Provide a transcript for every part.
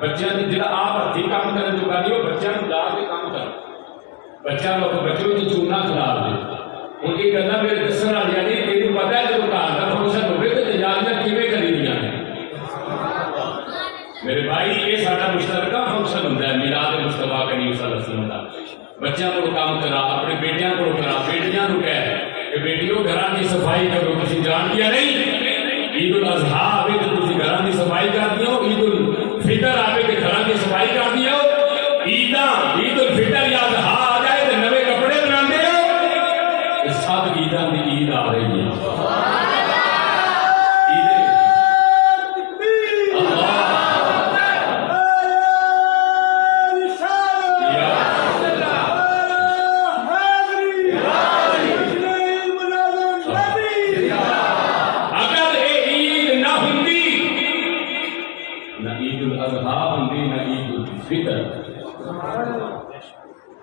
بچوں کی جڑا آپ ہاتھی کام کرنے جو گل بچوں کو لا کے کام کرو بچوں کو بچوں کو چونا کھلا دے ہوں یہ گلا میرے دسن والی نہیں تین پتا ہے جب گھر کا فنکشن ہوگی تو تجاریاں کیویں کری دیا میرے بھائی یہ سارا مشترکہ فنکشن ہوتا ہے میلاد مصطفیٰ کریم صلی اللہ علیہ وسلم کا بچوں کو کام کرا اپنے بیٹیاں کو کرا بیٹیاں کو کہہ کہ بیٹیوں گھر کی صفائی کرو کسی جان دیا نہیں عید الاضحیٰ آئے تو تھی گھر کی صفائی کر دیو عید الفطر آئے تو گھر کی صفائی کر دیو عید الفطر یا اضحیٰ آ جائے تو نوے کپڑے بنا دیو سب عیداں کی عید آ رہی ہے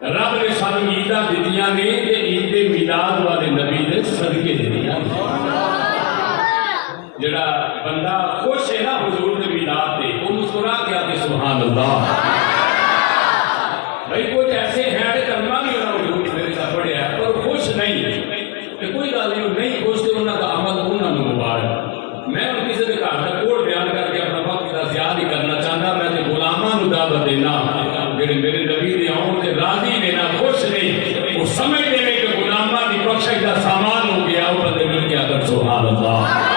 رب نے سانو عیداں دتیاں نے تے عید میلاد والے نبی نے صدقے دتیاں جڑا بندہ خوش ہے نا حضور کے میلاد تے وہ مسکرا کے آتے سبحان اللہ بھائی کچھ ایسے ہیں کہ کلمہ بھی انہوں نے حضور میرے ساتھ پڑھیا ہے پر خوش نہیں کہ کوئی گل نہیں خوش تے انہوں کا عمل انہوں نے مبارک میں ان کسی کے گھر کا کوڑ بیان کر کے اپنا وقت کا ضیاع نہیں کرنا چاہتا میں تے غلاماں نوں دعوت دینا جڑے میرے نبی دے آؤں تے راضی لینا خوش نہیں وہ سمجھتے ہیں کہ غلاماں کی بخشش کا سامان ہو گیا وہ بندے مل کے اگر سبحان اللہ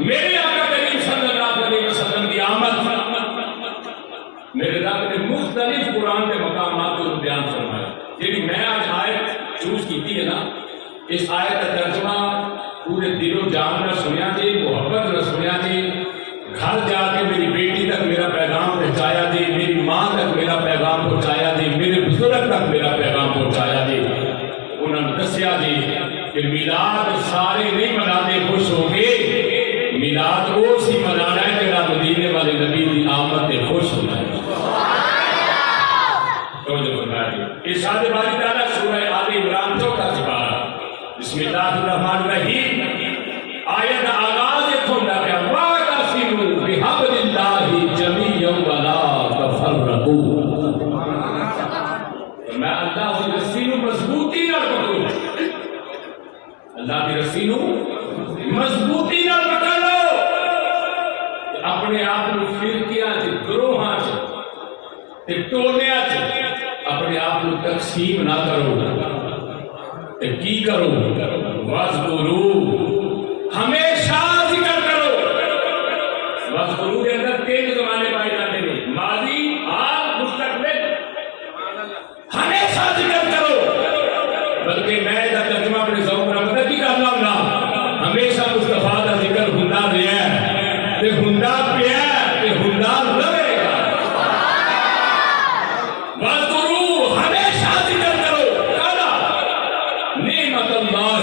میرے آقا کریم صلی اللہ علیہ وسلم کی آمد میرے رب نے مختلف قرآن کے مقامات کو بیان فرمایا یعنی میں آج آیت چوز کی ہے نا اس آیت کا ترجمہ پورے دل و جان نہ سنیا جی محبت نہ سنیا جی گھر جا کے میری بیٹی تک میرا پیغام پہنچایا جی میری ماں تک میرا پیغام پہنچایا جی میرے بزرگ تک میرا پیغام پہنچایا جی انہوں نے دسیا جی کہ میلاد سارے نہیں مناتے خوش ہو گے میلاد وہ سی منانا ہے جڑا مدینے والے نبی کی آمد سے خوش ہونا ہے ارشاد باری تعالیٰ سورہ آل عمران 4 سپارہ بسم اللہ الرحمن الرحیم آیت آغاز کھولا گیا واعتصموا بحبل اللہ جمیعا ولا تفرقوا میں اللہ کی رسی نو مضبوطی نال پکڑو اللہ کی رسی نو مضبوطی نال پکڑ لو اپنے آپ کو فرقیاں چ گروہاں چ تے ٹولیاں چ اپنے آپ کو تقسیم نہ کرو تے کی کرو واذکروا ہمیشہ ذکر کرو واذکروا کے اندر تین زمانے پائے جاتے ہیں ماضی حال مستقبل ہمیشہ ذکر کرو بلکہ میں دا ترجمہ اپنے ذوق نہ پتہ کی کرنا ہوں ہمیشہ مصطفیٰ دا ذکر ہوندا رہیا ہے تے ہوندا پیا ہے تے ہوندا رہے گا واذکروا ہمیشہ ذکر کرو کالا نعمت اللہ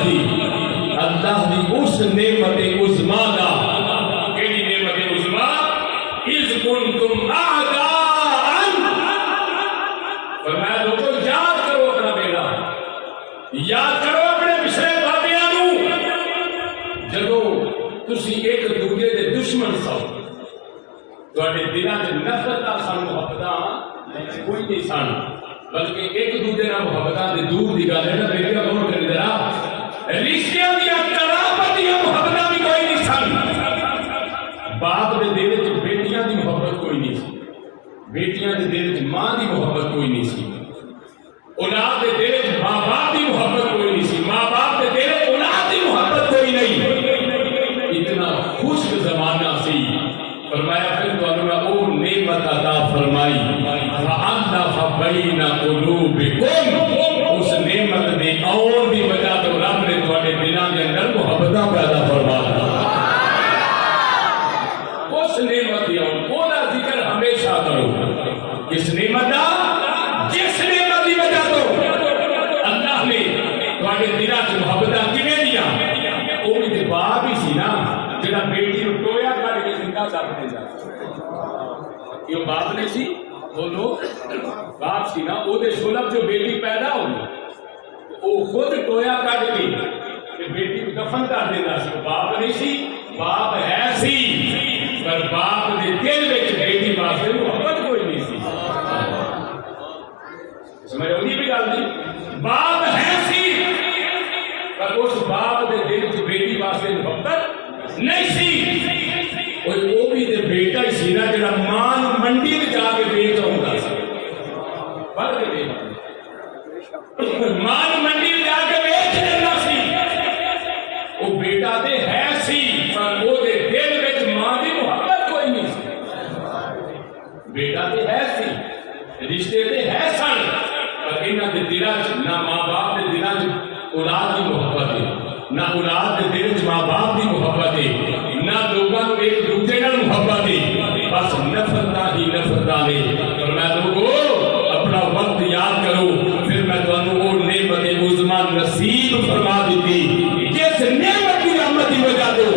اللہ دی اس نعمت عظمیٰ دا کیڑی نعمت عظمیٰ اذ کنتم اعداء فرمایا لوگوں یاد کرو اپنا بیڑا یاد کرو اپنے پچھلے بابیاں نوں جدو تسی ایک دوجے دے دشمن سو تواڈے دلاں وچ نفرت سن محبتاں کوئی نہیں سن بلکہ ایک دوجے نال محبتاں دے دور دی گل ہے نا بیٹا غور کرے ذرا رشتیاں دی قرابت دی محبتاں بھی کوئی نہیں سن باپ دے دل وچ بیٹیاں دی محبت کوئی نہیں سی بیٹیاں دے دل وچ ماں دی محبت کوئی نہیں سی اولاد دے دل وچ ماں باپ دی محبت کوئی نہیں سی ماں باپ دے دل وچ اولاد دی محبت کوئی نہیں اتنا خوشک زمانہ سی فرمایا پھر تانوں او نعمت عطا فرمائی فَأَلَّفَ بَيْنَ قُلُوبِكُمْ اس نعمت دے آن دی وجہ تو رب نے تواڈے دلاں دے اندر محبتاں پیدا فرما دی اس نعمت دی آن او دا ذکر ہمیشہ کرو اس نعمت دا جس نعمت دی وجہ تو اللہ نے تواڈے دلاں وچ محبتاں کیویں دیاں او بھی تے باپ ہی سی نا جڑا بیٹی نوں ٹویا کر کے زندہ کر دیندا یہ باپ نہیں سی بولو باپ سی نا او دے سلب جو بیٹی پیدا ہوئی او خود ٹویا کٹ کے بیٹی کو دفن کر دینا سی باپ نہیں سی باپ ہے سی پر پر باپ دے دل وچ بیٹی واسطے محبت کوئی نہیں سی سمجھ آئی بھی گل نہیں باپ ہے سی پر اس باپ دے دل وچ بیٹی واسطے محبت نہیں سی وہ بھی تے بیٹا ہی سی نا جڑا ماں منڈی میں جا کے بیچ آਉਂدا سی پر ماں منڈی میں جا کے بیچ دینا سی وہ بیٹا تے ہے سی پر وہ دے دل وچ ماں دی محبت کوئی نہیں سی بیٹا تے ہے سی رشتے تے ہے سن پر انہاں دے دلاں وچ نہ ماں باپ دے دلاں وچ اولاد دی محبت ہے نہ اولاد دے دل وچ ماں باپ دی محبت ہے نہ لوگاں نوں ایک دوسرے نال محبت ہے بس نفرتاں ہی نفرتاں نے فرمایا لوگو اپنا وقت یاد کرو پھر میں تانوں وہ نعمت عظمی نصیب فرما دیتی جس نعمت کی رحمت کی وجہ تو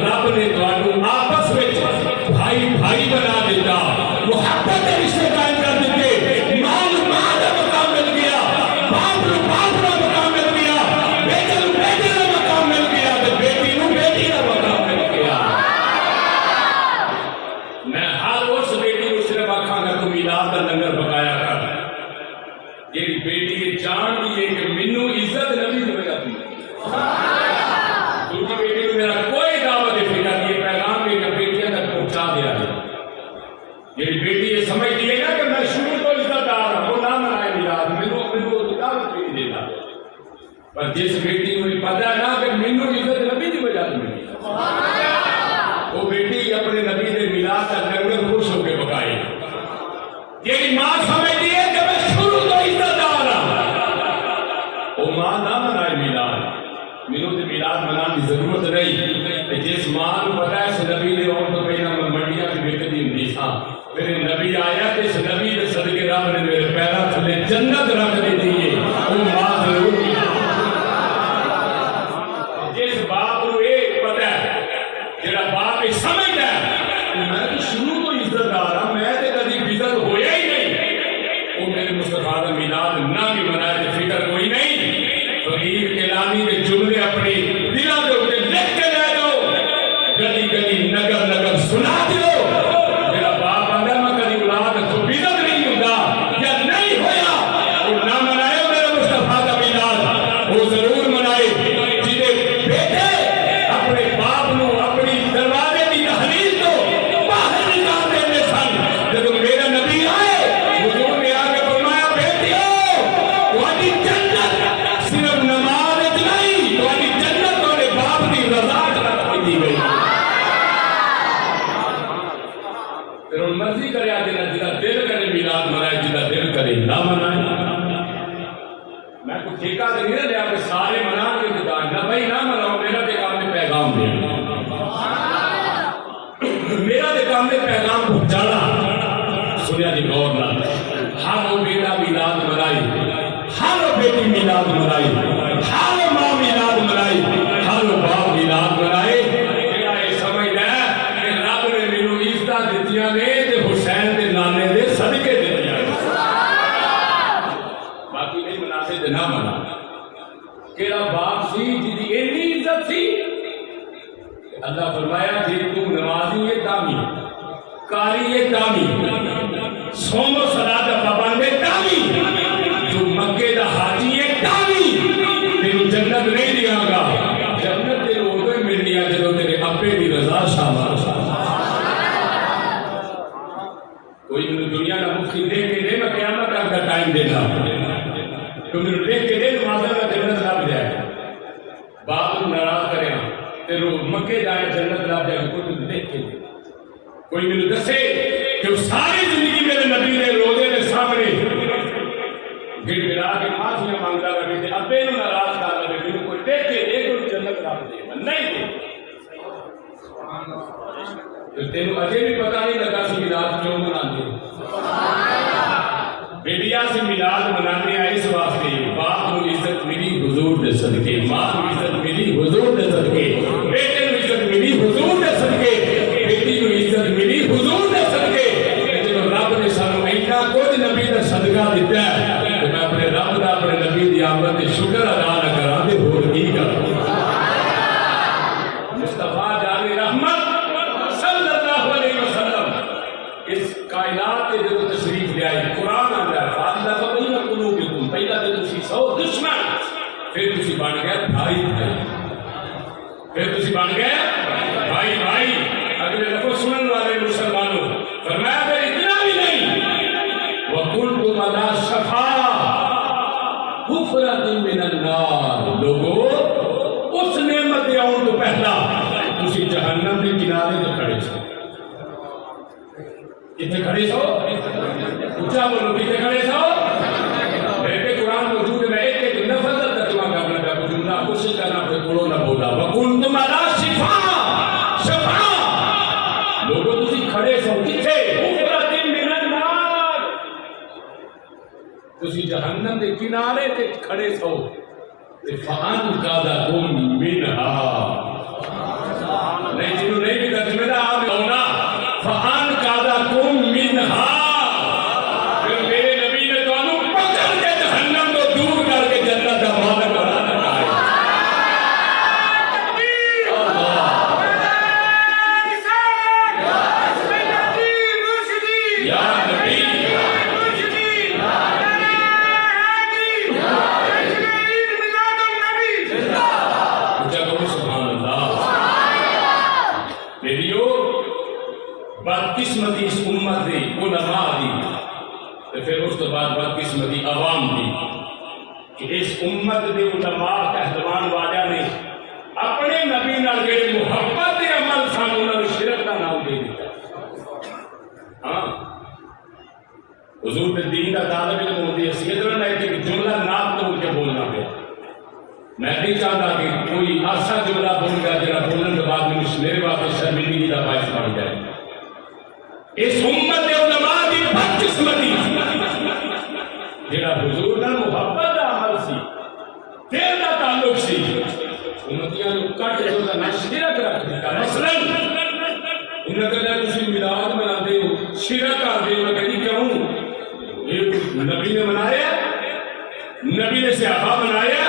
رب نے تانوں آپس وچ بھائی بھائی بنا دیتا محبت کے رشتے قائم کر دیتے مال مال کا مقام مل گیا باپ نوں باپ کا مقام مل گیا بیٹے نوں بیٹے کا مقام مل گیا تے بیٹی نوں بیٹی کا مقام مل گیا میں ہر اس بیٹی کو صرف آکھاں گا تو میلاد کا لنگر پکایا کر یہ بیٹی یہ جان دی ہے کہ مینوں عزت نبی دی وجہ دی دوسری بیٹی کو میرا کوئی دعوت فکر نہیں پیغام میری بیٹیاں تک پہنچا دیا ہے یہ بیٹی یہ سمجھتی ہے نا کہ میں شروع تو عزت دار ہوں وہ نہ منائے میلاد مینوں دعوت بھی نہیں دیتا پر جس بیٹی کو پتہ ہے نا کہ مینوں عزت نبی دی وجہ دی ملی وہ بیٹی اپنے نبی دے میلاد کا لنگر خوش ہو کے پکائے یہ ماں سمجھتی ہے کہ میں شروع تو عزت دار ہوں وہ ماں نہ منائے میلاد مینوں تے میلاد منانے کی ضرورت نہیں جس ماں کو پتہ ہے اس نبی نے اور تو پہلا منڈیاں کی بیکتی ہوندی سا میرے نبی آیا کہ اس نبی کے صدقے رب نے میرے پیروں تھلے جنت رکھ دی ہے وہ ماں ضرور جس باپ کو یہ پتہ ہے جڑا باپ یہ سمجھتا ہے کہ میں تو شروع تو عزت دار ہوں میں تے کبھی عزت ہویا ہی نہیں وہ میرے مصطفیٰ کا میلاد نہ بھی منائے تے فکر کوئی نہیں فقیر کیلانی کے جملے اپنے دلوں کے اوپر لکھ کے لے جاؤ گلی گلی نگر نگر سنا دیو میرا باپ آندا میں کبھی اولاد تو عزت نہیں ہوتا یا نہیں ہویا وہ نہ منائے میرے مصطفیٰ کا میلاد وہ ضرور منائے جنہیں بیٹے اپنے باپ نو اپنی دروازے کی تحلیل تو باہر نکال دینے سن جب میرا نبی آئے حضور نے آ کے فرمایا بیٹیو تہاڈی جنت صرف نماز وچ نہیں تہاڈی جنت تہاڈے باپ دی رضا وچ دی گئی پھر ہن مرضی کرے جنہ دل کرے میلاد منائے جنہ دل کرے نہ منائے میں کوئی ٹھیکہ تو نہیں لیا کہ سارے منا کے دکان نہ بھائی نہ مناؤ میرا تے کام میں پیغام دینا میرا تے کام میں پیغام پہنچانا سنیا جی غور نہ ہر وہ بیٹا میلاد منائی ہر وہ بیٹی میلاد منائی ہر وہ ماں میلاد منائی ہر وہ باپ میلاد منائے جڑا یہ سمجھدا ہے کہ رب نے مینوں عزت دتیاں نے تے حسین دے نانے دے صدقے دتیاں باقی نہیں مناسے تے نہ منا کیڑا باپ سی جی دی اتنی عزت سی اللہ فرمایا جی تم نمازی ہے تامی قاری ہے تامی صوم و صلاۃ کا پابند ہے تامی جو مکے دا حاجی ہے تامی تینوں جنت نہیں دیا گا جنت تینوں ادو ہی ملنی ہے جدوں تیرے ابے دی رضا شامل کوئی مجھے دنیا کا مفتی دے کے دے میں قیامت تک کا ٹائم دینا تو مجھے دیکھ کے دے نمازہ کا جنت لب جائے باپ کو ناراض کرے تیرو مکے جائے جنت لب جائے کوئی مجھے دیکھ کے دے کوئی مجھے دسے کہ وہ ساری زندگی میرے نبی نے روزے کے سامنے گر گرا کے معافیاں مانگتا رہے تھے ابے نو ناراض کر رہے تھے کوئی دیکھ کے دے کوئی جنت لب دے نہیں دے تینوں اجے بھی پتہ نہیں لگا سی میلاد کیوں مناتے بیٹیا سے میلاد منانے آئے اس واسطے باپ کو عزت ملی حضور دے صدقے ماں کو عزت ملی حضور دے صدقے بیٹے کو عزت ملی حضور دے صدقے بیٹی کو عزت ملی حضور دے صدقے جب رب نے سانو اینا کچھ نبی دا صدقہ دیتا ہے تو میں اپنے رب دا اپنے نبی دی آمد تے شکر ادا نہ کراں تے ہور کی کراں مصطفیٰ جان رحمت صلی اللہ علیہ پھر تسی بن گئے بھائی بھائی، پھر تسی بن گئے بھائی بھائی۔ اگلے لفظ سنن والے مسلمانوں فرمایا پھر اتنا بھی نہیں، وَكُنْتُمْ عَلَىٰ شَفَا حُفْرَةٍ مِّنَ النَّارِ، لوگو اس نعمت آؤں تو پہلا تسی جہنم کے کنارے تے کھڑے سو۔ کتنے کھڑے سو؟ اونچا بولو، کتنے کھڑے سو؟ میرے قرآن موجود ہے، میں ایک ایک لفظ ترجمہ کرنا پہ کچھ جملہ کوشش کرنا پہ بولو نہ بولا۔ وَكُنْتُمْ عَلَىٰ شَفَا، لوگوں تسی کھڑے سو کتنے؟ حُفْرَةٍ مِّنَ النَّارِ، تسی جہنم کے کنارے تے کھڑے سو۔ فَأَنْقَذَكُم مِّنْهَا، نہیں جنہوں نہیں بھی ترجمہ دا آپ ہونا، فَأَنْقَذَكُم مِّنْهَا، پھر میرے نبی نے تو انہوں پکڑ کے جہنم کو دور کر کے جنت دا مالک بنا دینا ہے۔ یا نبی بدقسمتی اس امت دی علماء دی، پھر اس کے بعد بدقسمتی عوام دی کہ اس امت دے علماء پہلوان والا نے اپنے نبی نال جڑے محبت دے عمل سن انہاں نوں شرک دا نام دے دتا۔ ہاں حضور دے دین دا طالب علم ہوندی ہے، سیدنا نے ایک جملہ نام توڑ کے بولنا پیا۔ میں نہیں چاہتا کہ کوئی ایسا جملہ بول گیا جڑا بولنے کے بعد میرے واسطے شرمندگی دا باعث بن جائے۔ اس امت علماء دی بدقسمتی جڑا حضور نال محبت دا عمل سی، دل دا تعلق سی، امتیاں نوں کٹ جو دا نہ شرک رکھ دیتا۔ مثلا انہاں کہا تسی میلاد مناتے ہو، شرک کردے ہو، میں کہی کیوں؟ یہ نبی نے منایا، نبی نے صحابہ منایا،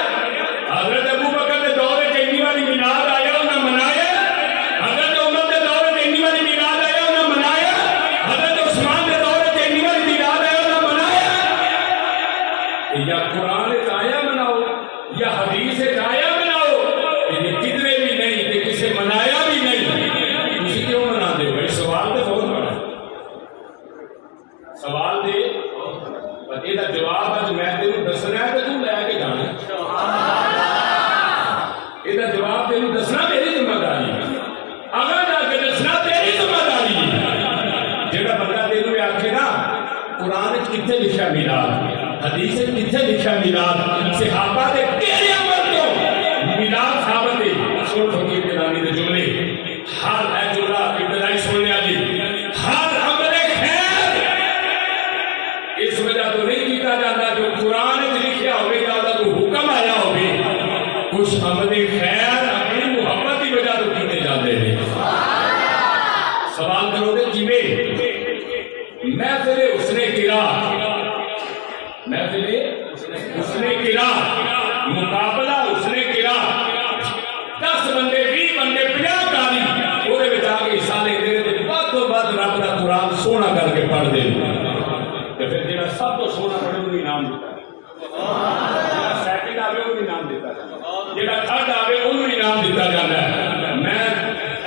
حضرت ابو بکر کے دور وچ اتنی والی میلاد آیا انہاں منایا، حضرت عمر کے دور وچ اتنی والی میلاد آیا انہاں منایا، حضرت عثمان کے دور وچ اتنی والی میلاد آیا انہاں منایا۔ یا قرآن وچ آیا مناؤ یا حدیث وچ آیا مناؤ، یہ کدھرے بھی نہیں کہ کسے منایا بھی نہیں، تسی کیوں مناتے ہو؟ سوال تو بہت بڑا ہے، سوال دے پر یہ جواب اج میں تینوں دسنا ہے تو تو لے کے جانا، یہ جواب تینوں دسنا میری ذمہ داری ہے، اگر جا کے دسنا تیری ذمہ داری ہے۔ جڑا بندہ تینوں آکھے نا قرآن کتنے لکھا میلاد، حدیث کتنے لکھا میلاد، صحابہ دے تیرے عمل تو میلاد ثابت ہے، سن فقیر کلانی دے جملے، ہر اے جملہ ابتدائی سن لیا جی، ہر عمل خیر اس وجہ تو نہیں کیتا جاتا جو قرآن میں لکھا ہوئے یا تو حکم آیا ہوئے، کچھ عمل خیر اپنی محبت کی وجہ تو کیتے جاتے ہیں۔ سوال کرو گے کیویں؟ محفل حسن قرات، محفل حسن قرات، مقابلہ حسن قرات، 10 بندے 20 بندے 50 کاری وہ آ کے حصہ لے دے بد تو بد رب کا قرآن سونا کر کے پڑھ دے، تو پھر جڑا سب تو سونا پڑھے انہوں انعام دیتا، سیکنڈ آوے انہوں انعام دیتا، جڑا تھرڈ آوے انہوں انعام دیتا جاتا ہے۔ میں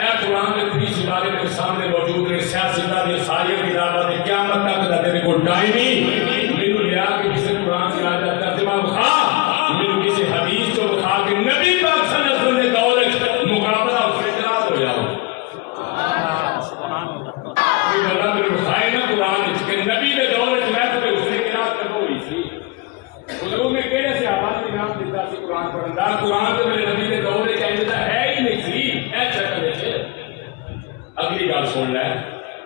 اے قرآن کے 30 سپارے میرے سامنے موجود نے، سیاستہ نے ساری کتابیں نے، قیامت تک کا تیرے کو ٹائم ہی مینوں لیا کہ کسی قرآن کی آیت کا ترجمہ بخا، مینوں کسی حدیث کو بخا کہ نبی پاک صلی اللہ علیہ وسلم کے دور وچ مقابلہ اس کے خلاف ہو جاؤ۔ یہ بندہ میرے بخائے نا قرآن وچ کہ نبی کے دور وچ میں تو اس کے خلاف کب ہوئی سی، حضور نے کہڑے صحابہ کو انعام دیتا سی قرآن پڑھن دا؟ قرآن تو میرے نبی کے دور وچ ایسا ہے ہی نہیں سی اے شکل وچ۔ اگلی گل سن لے،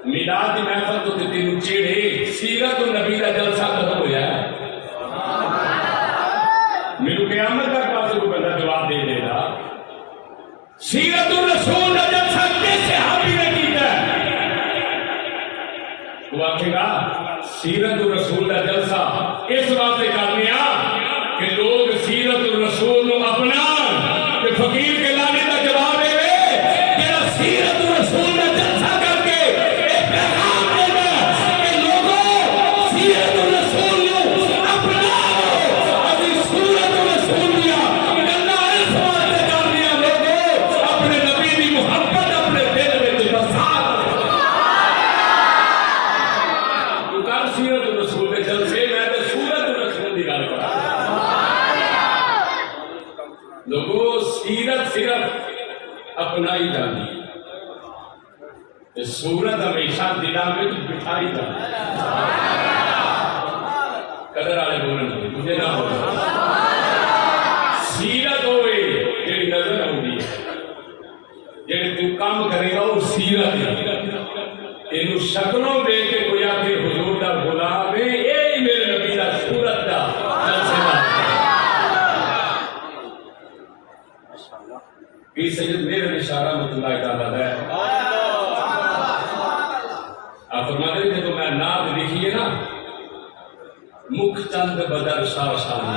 میلاد کی محفل تو تینوں چیڑے، سیرت النبی کا جلسہ کب ہویا ہے؟ میرے قیامت تک پاس کوئی بندہ جواب دے دے گا، سیرت الرسول کا جلسہ کس صحابی نے کیتا ہے؟ وہ آکھے گا سیرت الرسول کا جلسہ اس واسطے کرنے کہ لوگ سیرت الرسول کو اپنا کہ فقیر کے لانے کا جواب دے تیرا سیرت الرسول کا جلسہ کر کے ایک پیغام دے گا کہ لوگوں سیرت الرسول کو اپنا اپنی سورت الرسول دیا اپنا ہی جانی صورت ہمیشہ دلوں میں بٹھائی جانی قدر والے بولنے مجھے نہ بولنا سیرت ہوئے جی نظر آؤں جی تو کام کرے گا وہ سیرت یہ شکلوں دے کے کوئی آ کے حضور کا غلام ہے یہ میرے نبی کا صورت کا سید میرے اشارہ مطلع تعالیٰ ہے آپ فرماتے ہیں جب میں نعت لکھیے نا مکھ چند بدر شاہ شانی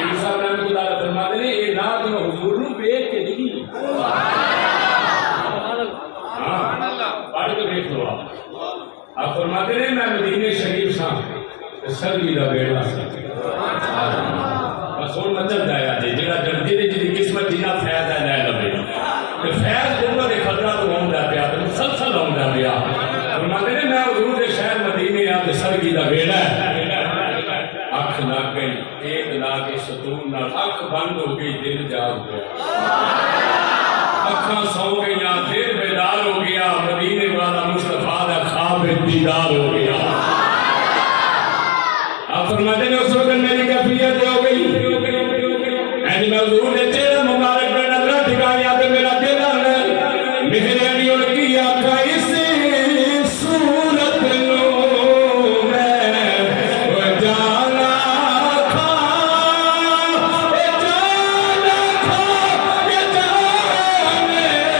یہ صاحب رحمۃ اللہ علیہ فرماتے ہیں یہ نعت میں حضور نو بیٹھ کے لکھی ہاں پڑھ کے دیکھ لو آپ فرماتے ہیں میں مدینے شریف سا سرگی کا بیڑا سون مچل جایا جی جڑا جڑتی نے جی قسمت جنا فیض ہے لے لے تے فیض جنوں دے خطرہ تو ہوندا پیا تے مسلسل ہوندا پیا فرماتے نے میں حضور دے شہر مدینے آ تے سرگی دا بیڑا اکھ نہ گئی ایک لا کے ستون نال اکھ بند ہو گئی دل جاگ گیا اکھاں سو گئیاں دل بیدار ہو گیا مدینے والا مصطفیٰ دا خواب دیدار ہو گیا آپ فرماتے ہیں اس وقت میری کیفیت ہو گئی اینی میں حضور نے تیرا مبارک میں نظرہ ٹھکایا کہ میرا دل ہے میرے علی اور کی آقا اس صورت نو میں وہ جانا تھا یہ جانا تھا یہ جانے جہانا تھا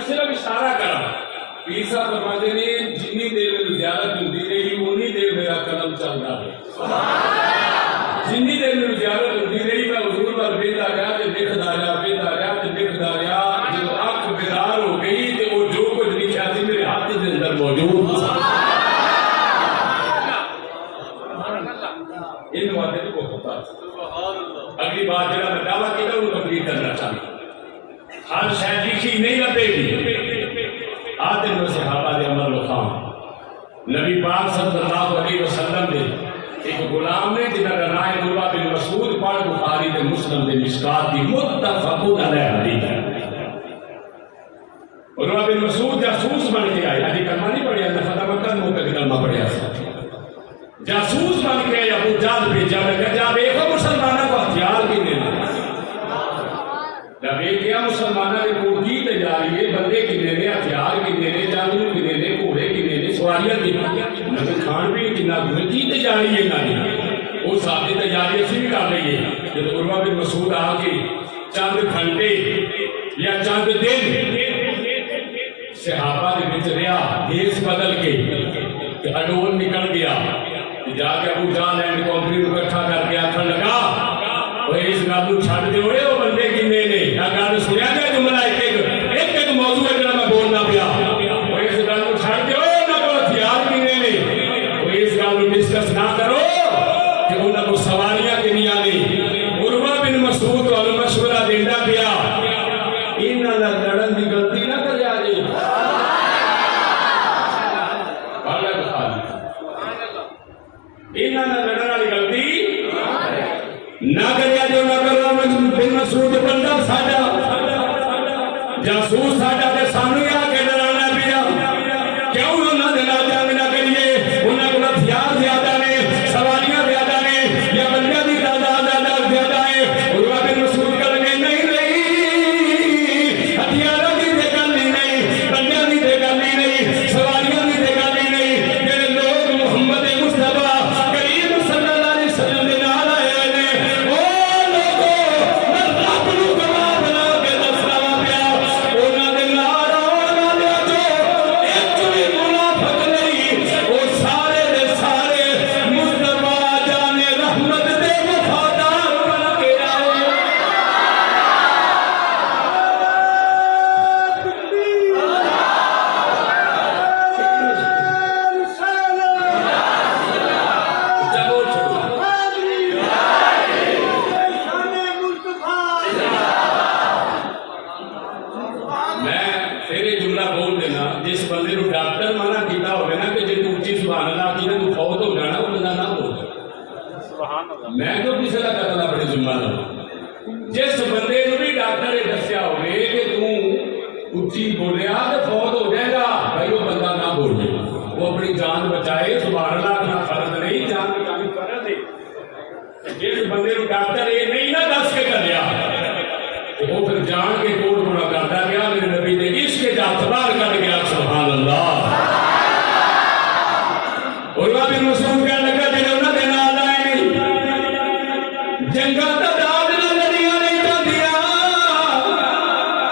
سچی آقا میرا جنی دیر میں زیارت ہوتی رہی اونی دیر میرا قدم چل رہا ہے جنی دیر میں زیارت ہوتی رہی میں حضور پر بیتا گیا کہ دیکھتا رہا بیتا گیا کہ دیکھتا رہا جب آنکھ بیدار ہو گئی تو وہ جو کچھ لکھا تھی میرے ہاتھ کے اندر موجود ان وعدے کو ہوتا اگلی بات جگہ میں دعویٰ کی وہ تقریر کرنا چاہیے ہر شاید لکھی نہیں لگے گی آتے میں صحابہ دے عمر و خام نبی پاک صلی اللہ علیہ وسلم نے ایک غلام نے جنہاں کا نام عروہ بن مسعود پڑھ بخاری تے مسلم تے مشکات دی متفق علیہ حدیث ہے عروہ بن مسعود جاسوس بن کے آئے حدیث کلمہ نہیں پڑھیا ختم کر منہ پہ کلمہ پڑھیا جاسوس بن کے ابو جہل بھیجا میں کہا جا دیکھو مسلمانوں کو ہتھیار کی دینا جب ایک کیا مسلمانہ نے کوٹ کی تجاری ہے بندے کنے نے ہتھیار کنے نے جانور کنے نے گھوڑے کنے نے سواریاں کنے نبی کھان بھی کنا گھوڑے کی تجاری ہے نہ وہ ساتھی تجاری اسی بھی کر رہی ہے جب عروہ بن مسعود آ کے چند گھنٹے یا چند دن صحابہ نے بچ رہا دیس بدل کے کہ اڈول نکل گیا جا کے ابو جہل اینڈ کمپنی کو اکٹھا کر کے آخر لگا وہ اس گل چھڈ دے ہوئے وہ بندے کنے نے گل سنیا گیا جملہ ایک موضوع ہے جڑا میں بولنا پیا وہ اس گل چھڈ دے ہوئے انہاں کو ہتھیار کنے نے وہ اس گل ڈسکس نہ کرو کہ انہاں کو سواریاں کنیاں نے عروہ بن مسعود والوں مشورہ دیندا پیا انہاں دا لڑن دی غلطی نہ کریا جی انہاں دا لڑن والی غلطی نہ کریا جو نہ کرو بن مسعود بندہ ساڈا جاسوس ساڈا تے سانو آ کے ڈرانا پیا کیوں انہاں دے نال جنگ نہ کریے انہاں کول ہتھیار زیادہ نے سواریاں زیادہ نے یا بندیاں دی تعداد زیادہ ہے عروہ بن مسعود کہہ لگے نہیں ہتھیاراں دی تے گل نہیں بندیاں دی تے گل نہیں سواریاں دی تے گل نہیں جڑے لوگ محمد مصطفیٰ کریم صلی اللہ علیہ وسلم دے نال آئے نے او لوگوں میں رب نو گواہ بنا کے دسنا پیا انہاں دے نال کسی کا قتل اپنے ذمہ لو جس بندے نو بھی ڈاکٹر نے دسیا ہوئے کہ تو اچھی بولیا تو فوت ہو جائے گا بھائی وہ بندہ نہ بولے وہ اپنی جان بچائے سبحان اللہ اپنا فرض نہیں جان بچانی فرض ہے جس بندے نو ڈاکٹر یہ نہیں نہ دس کے کر لیا وہ پھر جان کے کوڑ کوڑا کرتا گیا میرے نبی نے عشق کے ہاتھ باہر کر گیا سبحان اللہ اور وہ بھی مسعود کہنے لگا جنہوں نے نال آئے نہیں جنگا تعداد نہ لڑیاں نہیں جاندیاں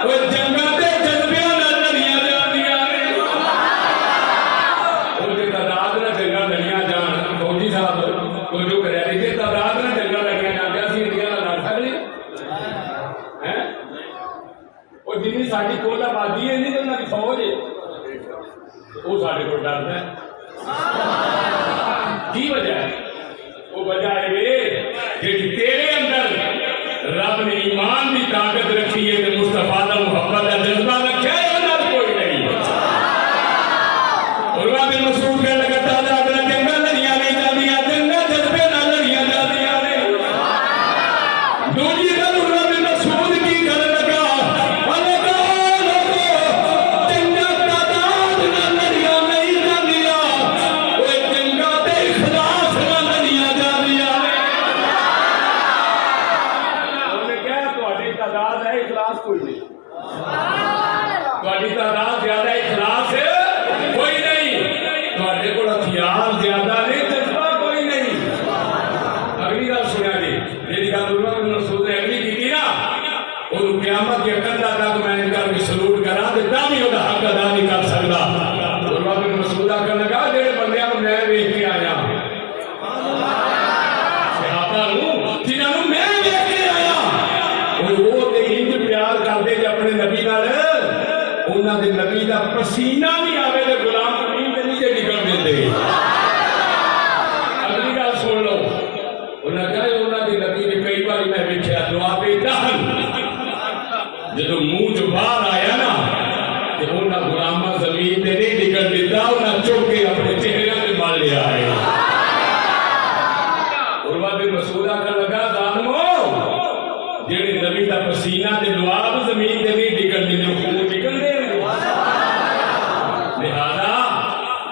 وہ جنگا تے جذبیاں نہ لڑیاں جاندیاں وہ جے تعداد نہ جنگا لڑیاں جان فوجی صاحب کو جو کرے کہ تعداد نہ جنگا لڑیاں جاندیاں سی انڈیا دا لڑ سکدے ہیں وہ جنی ساڈی کول آبادی ہے نہیں تے انہاں دی فوج ہے وہ ساڈے کول ڈردا ہے کی وجہ ہے وہ وجہ ہے کہ تیرے اندر رب نے ایمان کی طاقت رکھی ہے کہ مصطفیٰ کا محبت کا جذبہ رکھا ہے اور کوئی نہیں اور وہ بن مسعود کہنے لگا تعالیٰ اپنا جنگا لڑیاں نہیں جاندیاں جنگا جذبے نہ لڑیاں جاندیاں نے دوسری گل وہ بن مسعود کی کہنے لگا قیامت کے کنڈا تک میں کر کے سلوٹ کرا تے تاں بھی وہ حق ادا نہیں کر سکتا اور وہ بن مسعود کہنے لگا جڑے بندیاں نوں میں ویکھ کے آیا صحابہ نوں جنہاں نوں میں ویکھ کے آیا وہ تے انج پیار کردے کہ اپنے نبی نال انہاں دے نبی دا پسینہ بھی آوے تے غلام زمین تے نیچے نکل دیندے اگلی گل سن لو انہاں کہا انہاں دے نبی نے کئی بار میں ویکھیا دعا پہ دہن جدو منہ جو باہر آیا نا کہ انہاں غلاماں زمین تے نہیں ڈگن دیتا انہاں چوک کے اپنے چہرے پہ مار لیا ہے عروہ بن مسعود کہنے لگا ظالمو جڑے نبی دا پسینہ تے لعاب زمین تے نہیں ڈگن دیتے خون نکل دے لہذا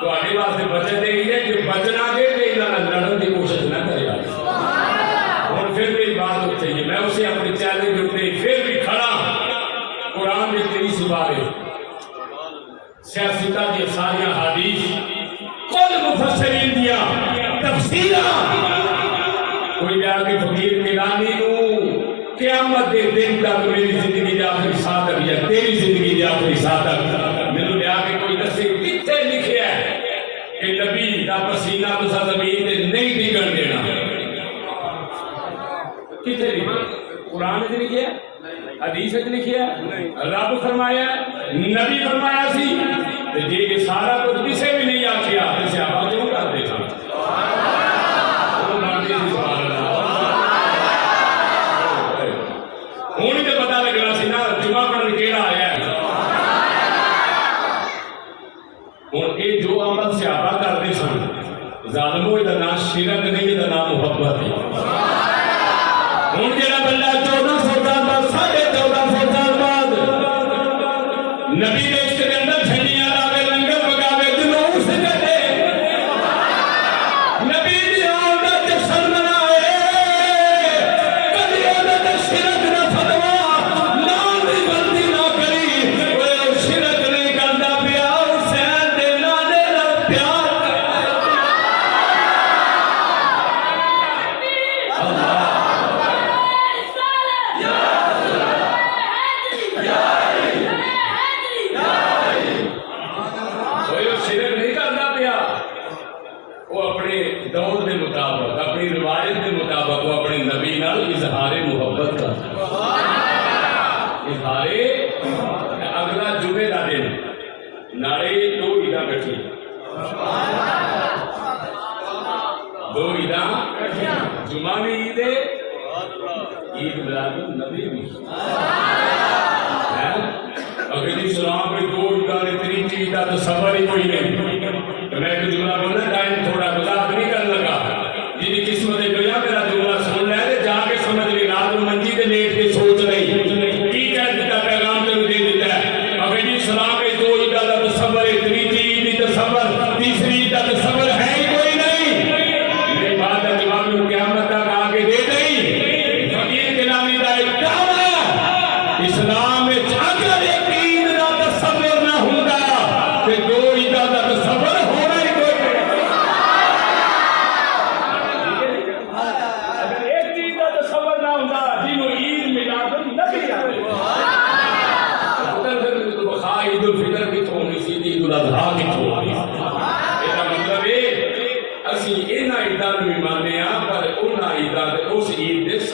تواڈے واسطے بچت یہ ہے کہ بچنا گے تے انہاں لڑن دی کوشش نہ کرے اور پھر میری بات اٹھے گی میں اسے اپنے چیلنج اٹھتے پھر بھی کھڑا قرآن میں 30 بارے سیاستہ دی ساری حدیث کل مفسرین دیا تفسیرہ کوئی لیا کہ فقیر کلانی نو قیامت دے دن تک میری زندگی دی آخری ساتھ تک یا تیری زندگی دی آخری ساتھ تک میں نے لیا کہ کوئی دسے کتے لکھے ہے کہ نبی دا پسینہ تسا زمین دے نہیں ڈگن دینا کتے لکھے قرآن نے لکھے ہے حدیث نے لکھیا رب فرمایا نبی فرمایا سی تے جے یہ سارا کچھ کسے بھی نہیں آکھیا تے صحابہ کیوں کرتے سن وہ مانتے سی سبحان اللہ ہن تے پتہ لگنا سی نا جمعہ پڑھن کیڑا آیا ہے ہن اے جو عمل صحابہ کرتے سن ظالموں دا نام شرک نہیں دا نام محبت ہے ہن جڑا بندہ 1400 سال بعد 1450 سال بعد نبی نے اس کے اندر چھڑیاں لاوے لنگر پکاوے جلوس کڈے نبی دی آمد دا جشن منائے کدی اودے تے شرک نہ فتوا نام دی غلطی نہ کری اوے شرک نہیں کردا پیا حسین دے نالے نال پیار دور کے مطابق اپنی روایت کے مطابق وہ اپنے نبی نال اظہار محبت کا اظہار اگلا جمعے کا دن نالے 2 عیداں کٹھی 2 عیداں جمعہ بھی عید ہے عید میلاد النبی بھی اگلی سلام پہ 2 عیداں نے 3 عیداں تو صبر ہی کوئی نہیں میں ایک جملہ بولنا ٹائم تھوڑا گزار